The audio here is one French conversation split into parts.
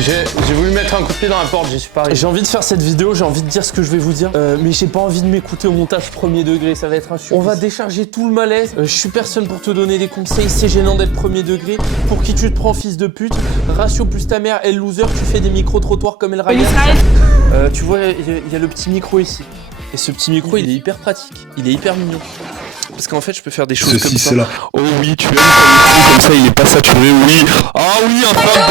J'ai voulu mettre un coup de pied dans la porte, j'y suis pas arrivé. J'ai envie de faire cette vidéo, j'ai envie de dire ce que je vais vous dire, mais j'ai pas envie de m'écouter au montage premier degré, ça va être un supplice. On va décharger tout le malaise, je suis personne pour te donner des conseils, c'est gênant d'être premier degré. Pour qui tu te prends, fils de pute? Ratio plus ta mère, elle loser, tu fais des micro-trottoirs comme elle Ryan. Tu vois, il y a le petit micro ici. Et ce petit micro, il est hyper pratique, il est hyper mignon. Parce qu'en fait, je peux faire des choses comme ça. Là. Oh oui, tu aimes quand il est comme ça, il est pas saturé, oui. Ah oui, un fan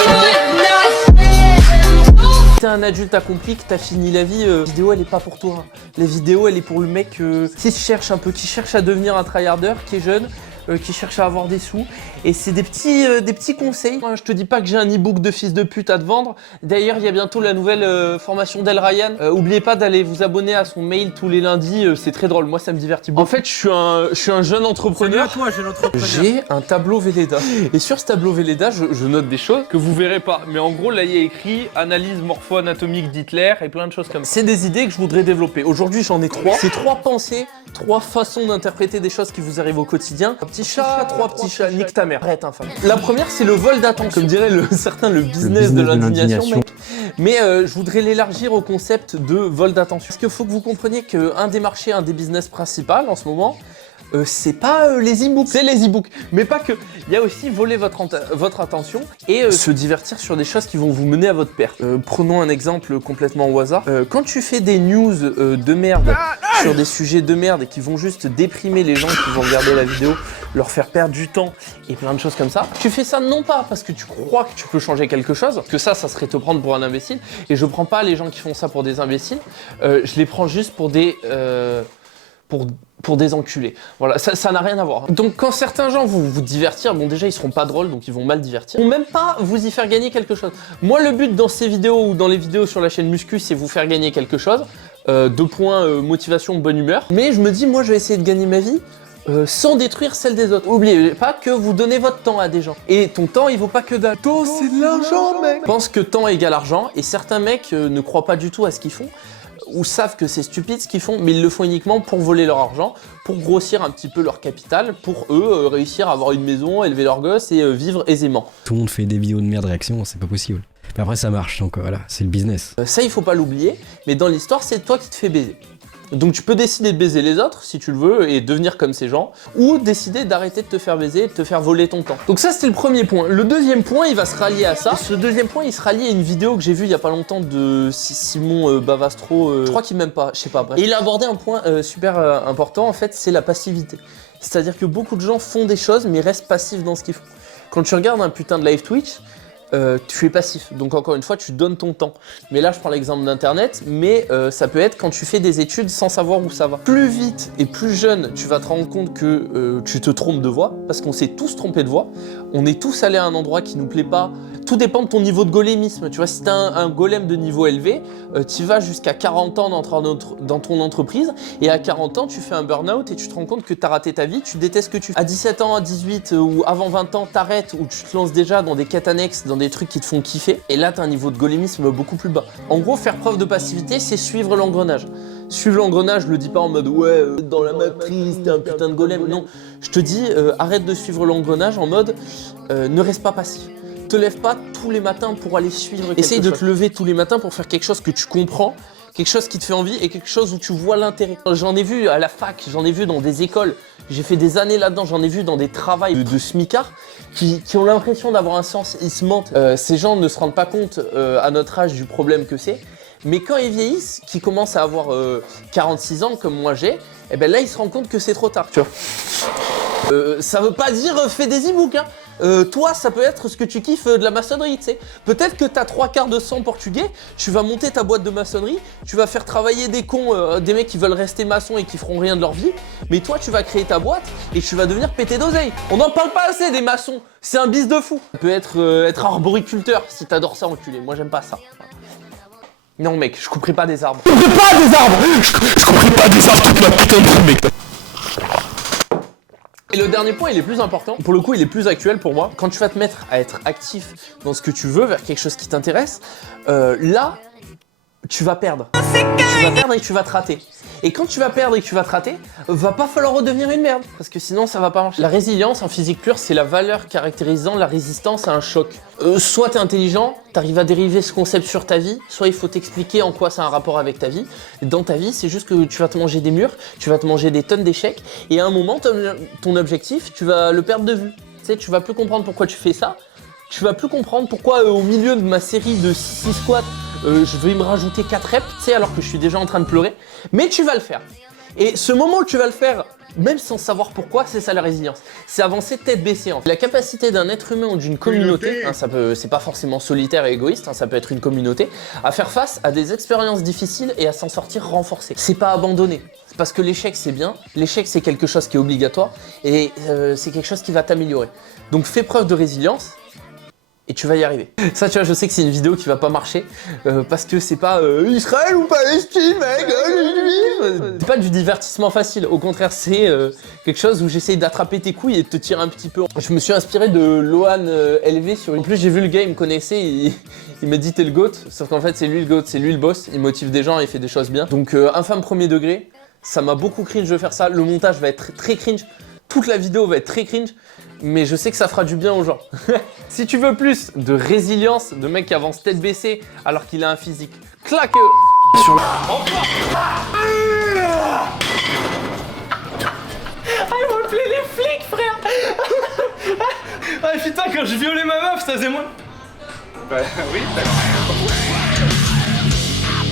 Si t'es un adulte accompli, que t'as fini la vie, la vidéo elle est pas pour toi. La vidéo elle est pour le mec qui se cherche un peu, qui cherche à devenir un tryharder, qui est jeune, qui cherche à avoir des sous. Et c'est des petits conseils. Moi, je te dis pas que j'ai un e-book de fils de pute à te vendre. D'ailleurs, il y a bientôt la nouvelle formation d'El Ryan. Oubliez pas d'aller vous abonner à son mail tous les lundis, c'est très drôle. Moi, ça me divertit beaucoup. En fait, je suis un jeune entrepreneur. Toi, jeune entrepreneur. J'ai un tableau Velleda. Et sur ce tableau Velleda, je note des choses que vous verrez pas. Mais en gros, là, il y a écrit analyse morpho-anatomique d'Hitler et plein de choses comme ça. C'est des idées que je voudrais développer. Aujourd'hui, j'en ai 3. C'est 3 pensées, 3 façons d'interpréter des choses qui vous arrivent au quotidien. Un petit chat, 3 petits chats, nique ta mère. Arrête, infâme. La première, c'est le vol d'attention. Comme dirait certains, le business de l'indignation, mec. Mais je voudrais l'élargir au concept de vol d'attention. Parce qu'il faut que vous compreniez qu'un des marchés, un des business principaux en ce moment, c'est pas les e-books, c'est les e-books. Mais pas que. Il y a aussi voler votre attention et se divertir sur des choses qui vont vous mener à votre perte. Prenons un exemple complètement au hasard. Quand tu fais des news de merde sur des sujets de merde et qui vont juste déprimer les gens qui vont regarder la vidéo, leur faire perdre du temps et plein de choses comme ça, tu fais ça non pas parce que tu crois que tu peux changer quelque chose, que ça serait te prendre pour un imbécile. Et je prends pas les gens qui font ça pour des imbéciles, je les prends juste pour des... pour des enculés. Voilà, ça n'a rien à voir. Donc quand certains gens vous divertir, bon déjà ils seront pas drôles donc ils vont mal divertir. Ils vont même pas vous y faire gagner quelque chose. Moi le but dans ces vidéos ou dans les vidéos sur la chaîne Muscu, c'est vous faire gagner quelque chose. 2 points motivation, bonne humeur. Mais je me dis moi je vais essayer de gagner ma vie sans détruire celle des autres. Oubliez pas que vous donnez votre temps à des gens. Et ton temps il vaut pas que dalle. Temps c'est de l'argent mec. Je pense que temps égale argent et certains mecs ne croient pas du tout à ce qu'ils font. Ou savent que c'est stupide ce qu'ils font, mais ils le font uniquement pour voler leur argent, pour grossir un petit peu leur capital, pour eux réussir à avoir une maison, élever leurs gosses et vivre aisément. Tout le monde fait des vidéos de merde réaction, c'est pas possible. Mais après ça marche, donc voilà, c'est le business. Ça il faut pas l'oublier, mais dans l'histoire c'est toi qui te fais baiser. Donc tu peux décider de baiser les autres si tu le veux et devenir comme ces gens, ou décider d'arrêter de te faire baiser et de te faire voler ton temps. Donc ça c'était le premier point. Le deuxième point il va se rallier à ça. Ce deuxième point il se rallie à une vidéo que j'ai vue il y a pas longtemps de Simon Bavastro, je crois qu'il m'aime pas, je sais pas, bref. Et il a abordé un point super important en fait, c'est la passivité. C'est-à-dire que beaucoup de gens font des choses mais restent passifs dans ce qu'ils font. Quand tu regardes un putain de live Twitch, tu es passif, donc encore une fois tu donnes ton temps. Mais là je prends l'exemple d'internet, mais ça peut être quand tu fais des études sans savoir où ça va. Plus vite et plus jeune tu vas te rendre compte que tu te trompes de voie, parce qu'on s'est tous trompés de voie, on est tous allés à un endroit qui nous plaît pas. Tout dépend de ton niveau de golémisme, tu vois, si t'as un golem de niveau élevé, tu vas jusqu'à 40 ans dans ton entreprise, et à 40 ans tu fais un burn-out et tu te rends compte que t'as raté ta vie, tu détestes ce que tu fais. À 17 ans, à 18 ou avant 20 ans, t'arrêtes ou tu te lances déjà dans des quêtes annexes, dans des trucs qui te font kiffer, et là t'as un niveau de golémisme beaucoup plus bas. En gros, faire preuve de passivité, c'est suivre l'engrenage. Suivre l'engrenage, je le dis pas en mode ouais, dans la matrice, t'es un putain de golem. Non, je te dis, arrête de suivre l'engrenage en mode ne reste pas passif. Te lève pas tous les matins pour aller suivre quelque chose. Essaye de te lever tous les matins pour faire quelque chose que tu comprends, quelque chose qui te fait envie et quelque chose où tu vois l'intérêt. J'en ai vu à la fac, j'en ai vu dans des écoles, j'ai fait des années là-dedans, j'en ai vu dans des travails de smicards qui ont l'impression d'avoir un sens, ils se mentent. Ces gens ne se rendent pas compte à notre âge du problème que c'est. Mais quand ils vieillissent, qui commencent à avoir 46 ans comme moi j'ai, et ben là ils se rendent compte que c'est trop tard, tu vois. Ça veut pas dire fais des e-books, hein. Toi, ça peut être ce que tu kiffes de la maçonnerie, tu sais. Peut-être que t'as 3/4 de sang portugais, tu vas monter ta boîte de maçonnerie, tu vas faire travailler des cons, des mecs qui veulent rester maçons et qui feront rien de leur vie, mais toi, tu vas créer ta boîte et tu vas devenir pété d'oseille. On n'en parle pas assez des maçons, c'est un bis de fou. Tu peux être arboriculteur si t'adores ça, enculé. Moi, j'aime pas ça. Non, mec, je couperai pas des arbres. Je couperai pas des arbres. Je couperai pas des arbres toute ma putain de vie, mec. Et le dernier point, il est plus important. Pour le coup, il est plus actuel pour moi. Quand tu vas te mettre à être actif dans ce que tu veux, vers quelque chose qui t'intéresse, là, tu vas perdre. Tu vas perdre et tu vas te rater. Et quand tu vas perdre et que tu vas te rater, va pas falloir redevenir une merde, parce que sinon ça va pas marcher. La résilience en physique pure, c'est la valeur caractérisant la résistance à un choc. Soit t'es intelligent, t'arrives à dériver ce concept sur ta vie, soit il faut t'expliquer en quoi ça a un rapport avec ta vie. Dans ta vie, c'est juste que tu vas te manger des murs, tu vas te manger des tonnes d'échecs, et à un moment, ton objectif, tu vas le perdre de vue. Tu sais, tu vas plus comprendre pourquoi tu fais ça, tu vas plus comprendre pourquoi au milieu de ma série de 6 squats, je vais me rajouter 4 reps, tu sais, alors que je suis déjà en train de pleurer, mais tu vas le faire. Et ce moment où tu vas le faire, même sans savoir pourquoi, c'est ça la résilience. C'est avancer tête baissée. En fait. La capacité d'un être humain ou d'une communauté, hein, c'est pas forcément solitaire et égoïste, hein, ça peut être une communauté, à faire face à des expériences difficiles et à s'en sortir renforcé. C'est pas abandonner. Parce que l'échec c'est bien, l'échec c'est quelque chose qui est obligatoire et c'est quelque chose qui va t'améliorer. Donc fais preuve de résilience. Et tu vas y arriver. Ça, tu vois, je sais que c'est une vidéo qui va pas marcher parce que c'est pas Israël ou Palestine, mec. C'est pas du divertissement facile. Au contraire, c'est quelque chose où j'essaye d'attraper tes couilles et de te tirer un petit peu. Je me suis inspiré de Lohan LV sur une. En plus, j'ai vu le gars, il me connaissait, il m'a dit t'es le GOAT. Sauf qu'en fait, c'est lui le GOAT, c'est lui le boss. Il motive des gens, il fait des choses bien. Donc, infâme premier degré. Ça m'a beaucoup cringe de faire ça. Le montage va être très cringe. Toute la vidéo va être très cringe. Mais je sais que ça fera du bien aux gens. Si tu veux plus de résilience, de mec qui avance tête baissée alors qu'il a un physique claque sur la... Ah, ils m'ont appelé les flics, frère. Ah putain, quand je violais ma meuf, ça faisait moins... Bah oui, d'accord.